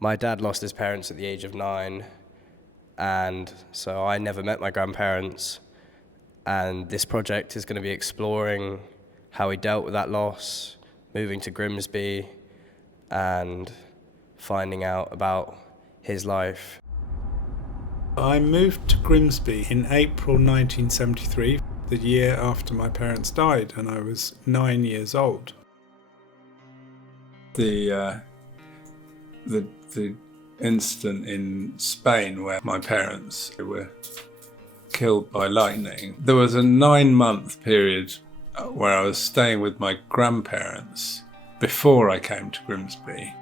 My dad lost his parents at the age of 9, and so I never met my grandparents. And this project is going to be exploring how he dealt with that loss, moving to Grimsby, and finding out about his life. I moved to Grimsby in April 1973, the year after my parents died, and I was 9 years old. The incident in Spain where my parents were killed by lightning, there was a 9-month period where I was staying with my grandparents before I came to Grimsby.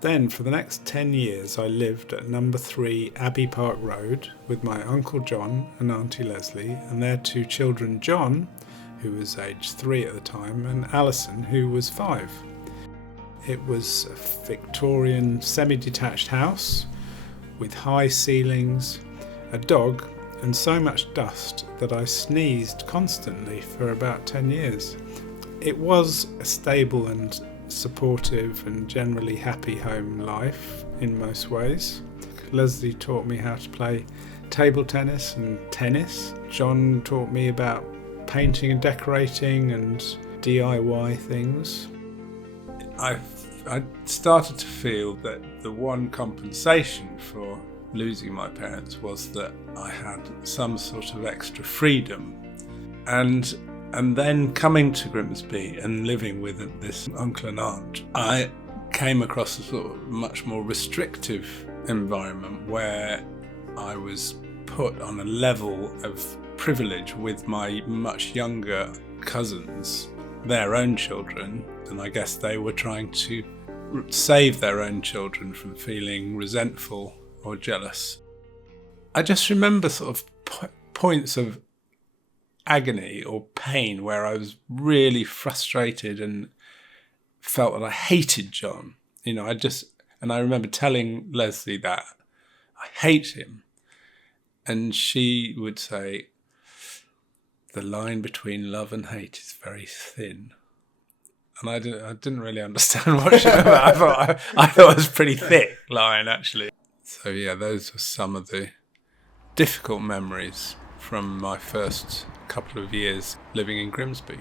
Then, for the next 10 years, I lived at number 3 Abbey Park Road with my Uncle John and Auntie Leslie and their 2 children, John, who was aged 3 at the time, and Alison, who was 5. It was a Victorian semi-detached house with high ceilings, a dog, and so much dust that I sneezed constantly for about 10 years. It was a stable and supportive and generally happy home life in most ways. Leslie taught me how to play table tennis and tennis. John taught me about painting and decorating and DIY things. I started to feel that the one compensation for losing my parents was that I had some sort of extra freedom. And then coming to Grimsby and living with this uncle and aunt, I came across a sort of much more restrictive environment where I was put on a level of privilege with my much younger cousins, their own children, and I guess they were trying to save their own children from feeling resentful or jealous. I just remember sort of points of agony or pain where I was really frustrated and felt that I hated John. And I remember telling Leslie that I hate him, and she would say, the line between love and hate is very thin. And I didn't really understand what she meant. I thought it was a pretty thick line, actually. So yeah, those were some of the difficult memories from my first couple of years living in Grimsby.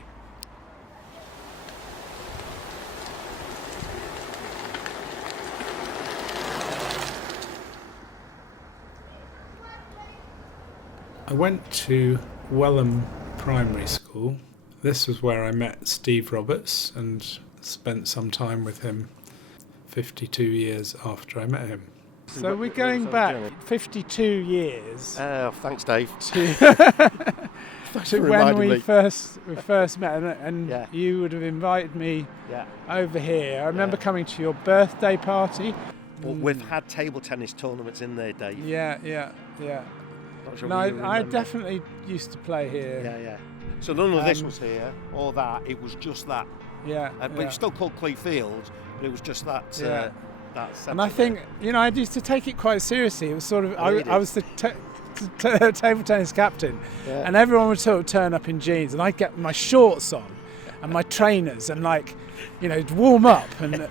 I went to Welham Primary School. This was where I met Steve Roberts and spent some time with him 52 years after I met him. So we're going back 52 years. Thanks, Dave. To when we first met, and yeah. You would have invited me over here. I remember coming to your birthday party. Well, we've had table tennis tournaments in there, Dave. Yeah. Sure I definitely used to play here. Yeah. So none of this was here, or that. It was just that. Yeah. But it's still called Clee Field, but it was just that. Yeah. And I think, I used to take it quite seriously. It was sort of, I was the table tennis captain, and everyone would sort of turn up in jeans, and I'd get my shorts on and my trainers and warm up. And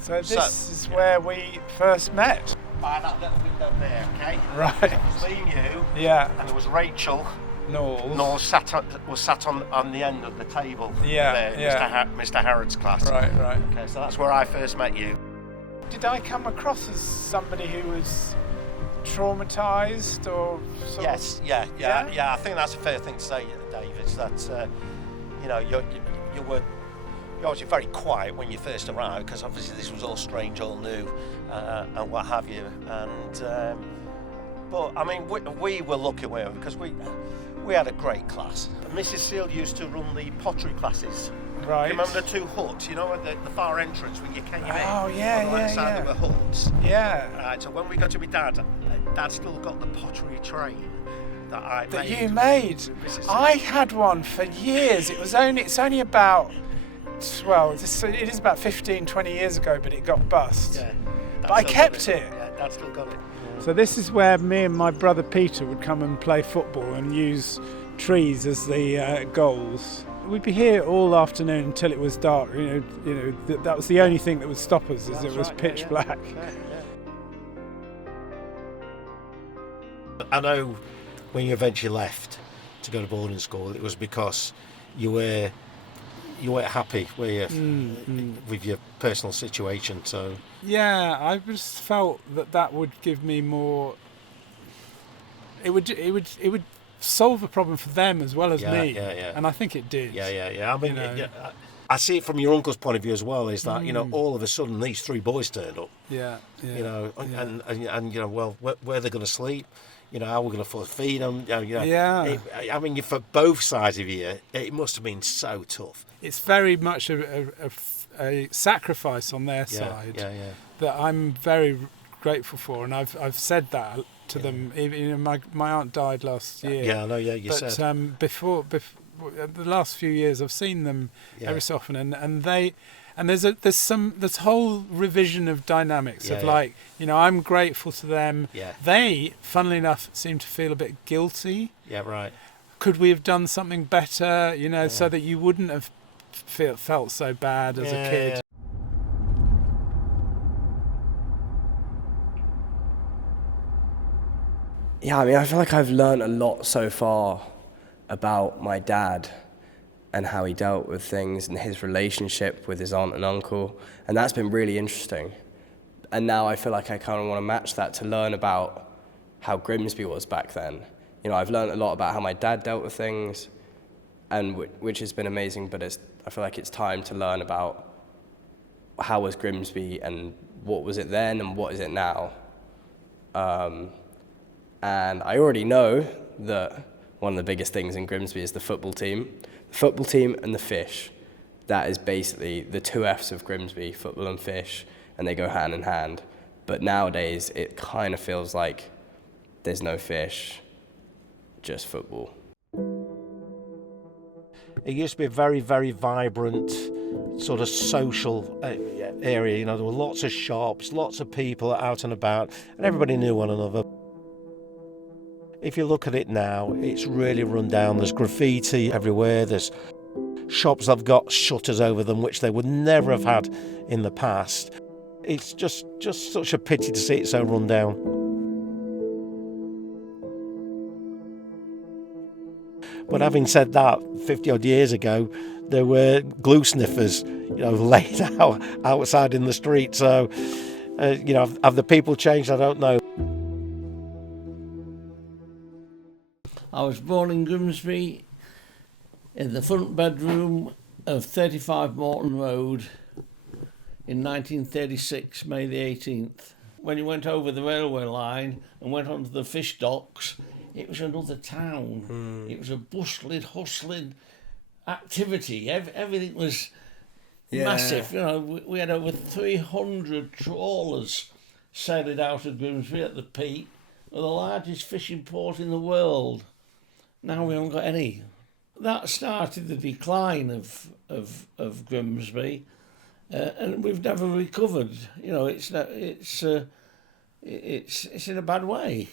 so this is where we first met. By that little window there, okay? Right. It was me and you. Yeah. And there was Rachel. Knowles was sat on the end of the table. Yeah. There, Mr. Harrod's class. Right. Okay, so that's where I first met you. Did I come across as somebody who was traumatised or? Yes. Yeah. I think that's a fair thing to say, Dave. Is that you were obviously very quiet when you first arrived, because obviously this was all strange, all new, and what have you. And but I mean, we were lucky because we had a great class. Mrs. Seal used to run the pottery classes. Right. You remember the 2 huts, at the far entrance when you came in? Oh, yeah, on the right side there were huts. Yeah. Right, so when we got to my Dad still got the pottery train that you made. I had one for years. It's only about, it is about 15, 20 years ago, but it got bust. Yeah. But I kept it. Yeah, Dad still got it. So this is where me and my brother Peter would come and play football and use trees as the goals. we'd be here all afternoon until it was dark. That was the only thing that would stop us, as it was pitch black. I know when you eventually left to go to boarding school, it was because you weren't happy, were you, with your personal situation? So yeah, I just felt that would give me more. It would solve a problem for them as well as me. Yeah. And I think it did. Yeah. I mean, I see it from your uncle's point of view as well. Is that all of a sudden these three boys turned up. Yeah. And well, where they're going to sleep? How we're going to feed them? I mean, for both sides of you, it must have been so tough. It's very much a sacrifice on their side that I'm very grateful for, and I've said that to them. Even my aunt died last year. Yeah, I know. Yeah, you said. But before the last few years, I've seen them every so often, and there's this whole revision of dynamics of I'm grateful to them. Yeah. They, funnily enough, seem to feel a bit guilty. Yeah, right. Could we have done something better? So that you wouldn't have felt so bad as a kid. Yeah, I mean, I feel like I've learned a lot so far about my dad and how he dealt with things and his relationship with his aunt and uncle, and that's been really interesting. And now I feel like I kind of want to match that to learn about how Grimsby was back then. I've learned a lot about how my dad dealt with things, and which has been amazing, but I feel like it's time to learn about how was Grimsby and what was it then and what is it now. And I already know that one of the biggest things in Grimsby is the football team. The football team and the fish. That is basically the two F's of Grimsby, football and fish, and they go hand in hand. But nowadays, it kind of feels like there's no fish, just football. It used to be a very, very vibrant sort of social area. There were lots of shops, lots of people out and about, and everybody knew one another. If you look at it now, it's really run down. There's graffiti everywhere. There's shops that have got shutters over them, which they would never have had in the past. It's just such a pity to see it so run down. But having said that, 50 odd years ago, there were glue sniffers, laid out outside in the street. So, have the people changed? I don't know. I was born in Grimsby in the front bedroom of 35 Morton Road in 1936, May the 18th. When you went over the railway line and went onto the fish docks, it was another town. It was a bustling, hustling activity. Everything was massive. We had over 300 trawlers sailing out of Grimsby at the peak. We're the largest fishing port in the world. Now we haven't got any. That started the decline of Grimsby, and we've never recovered. It's in a bad way.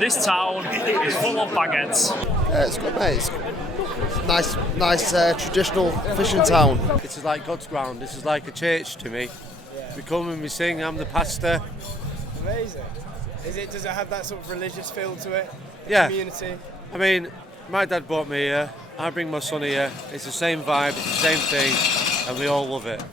This town is full of bagheads. Yeah, it's good, mate. It's nice traditional fishing town. This is like God's ground. This is like a church to me. We come and we sing. I'm the pastor. Amazing. Does it have that sort of religious feel to it? Yeah. Community? I mean, my dad brought me here. I bring my son here. It's the same vibe. It's the same thing, and we all love it.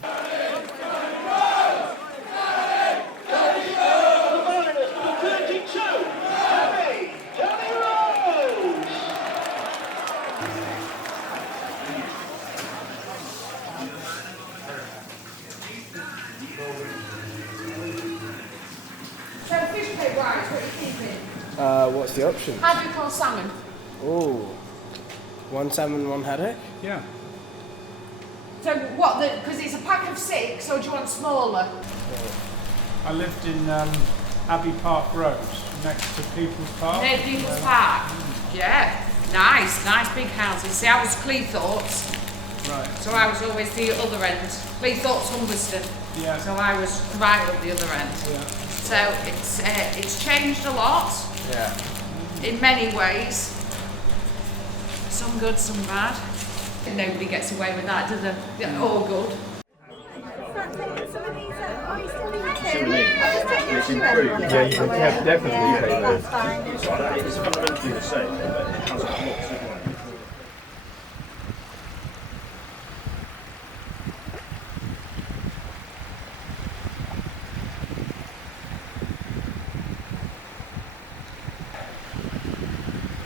What's the option? Haddock or salmon? Oh, one salmon, one haddock? Yeah. So what, because it's a pack of 6, or do you want smaller? I lived in Abbey Park Road, next to People's Park. Near People's Park. Yeah, nice big houses. See, I was Cleethorpes, Right. so I was always the other end. Cleethorpes, Humberston. Yeah. So I was right up the other end. Yeah. So it's changed a lot Yeah. in many ways. Some good, some bad. Nobody gets away with that, do they? Yeah, all good. It's improved. Yeah, you can definitely say that. It's fundamentally the same, but it has got lots of one.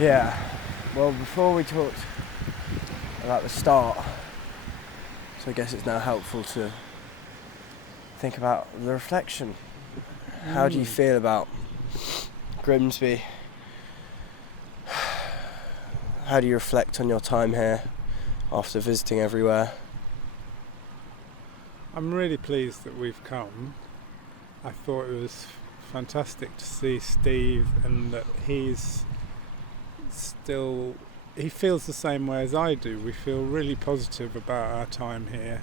Yeah. Well, before we talked about the start, so I guess it's now helpful to think about the reflection. How do you feel about Grimsby? How do you reflect on your time here after visiting everywhere? I'm really pleased that we've come. I thought it was fantastic to see Steve, and that he feels the same way as I do. We feel really positive about our time here,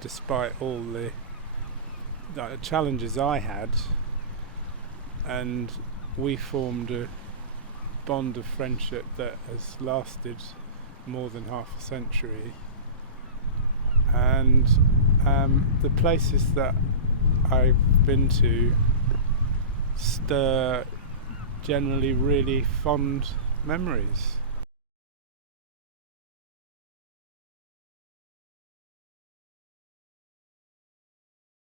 despite all the challenges I had, and we formed a bond of friendship that has lasted more than half a century. And the places that I've been to stir generally really fond memories.